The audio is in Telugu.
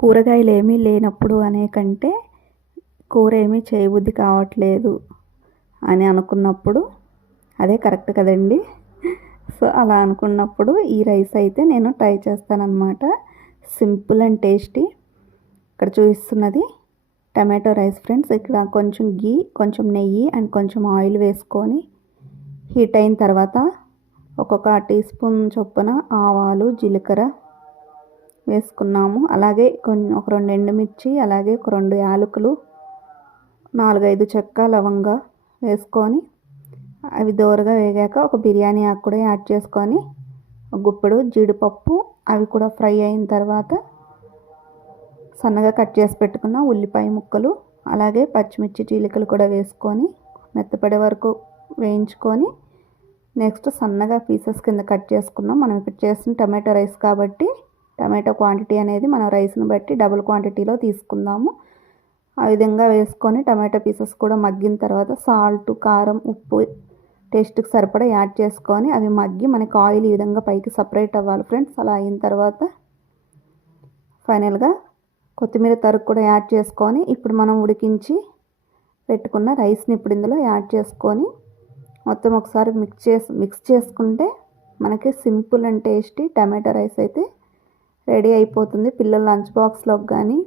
కూరగాయలు ఏమీ లేనప్పుడు అనే కంటే కూర ఏమీ చేయబుద్ధి కావట్లేదు అని అనుకున్నప్పుడు అదే కరెక్ట్ కదండి. సో అలా అనుకున్నప్పుడు ఈ రైస్ అయితే నేను ట్రై చేస్తానన్నమాట. Simple and tasty. ఇక్కడ చూపిస్తున్నది టమాటో రైస్ ఫ్రెండ్స్. ఇక్కడ కొంచెం గీ, కొంచెం నెయ్యి అండ్ కొంచెం ఆయిల్ వేసుకొని హీట్ అయిన తర్వాత ఒక్కొక్క టీ స్పూన్ చొప్పున ఆవాలు, జీలకర్ర వేసుకున్నాము. అలాగే ఒక 2 ఎండుమిర్చి, అలాగే ఒక 2 యాలకులు, 4-5 చెక్క, లవంగా వేసుకొని అవి దోరగా వేగాక ఒక బిర్యానీ ఆకు కూడా యాడ్ చేసుకొని ఒక గుప్పెడు జీడిపప్పు అవి కూడా ఫ్రై అయిన తర్వాత సన్నగా కట్ చేసి పెట్టుకున్న ఉల్లిపాయ ముక్కలు, అలాగే పచ్చిమిర్చి చీలికలు కూడా వేసుకొని మెత్తపడే వరకు వేయించుకొని నెక్స్ట్ సన్నగా పీసెస్ కింద కట్ చేసుకున్నాం. మనం ఇక్కడ చేసిన టమాటో రైస్ కాబట్టి టమాటో క్వాంటిటీ అనేది మనం రైస్ని బట్టి డబుల్ క్వాంటిటీలో తీసుకుందాము. ఆ విధంగా వేసుకొని టమాటో పీసెస్ కూడా మగ్గిన తర్వాత సాల్ట్, కారం, ఉప్పు టేస్ట్కి సరిపడా యాడ్ చేసుకొని అవి మగ్గి మనకి ఆయిల్ ఈ విధంగా పైకి సపరేట్ అవ్వాలి ఫ్రెండ్స్. అలా అయిన తర్వాత ఫైనల్గా కొత్తిమీర తరుగు కూడా యాడ్ చేసుకొని ఇప్పుడు మనం ఉడికించి పెట్టుకున్న రైస్ని ఇప్పుడు ఇందులో యాడ్ చేసుకొని మొత్తం ఒకసారి మిక్స్ చేసుకుంటే మనకి simple and tasty tomato rice అయితే రెడీ అయిపోతుంది. పిల్లల లంచ్ బాక్స్లోకి కానీ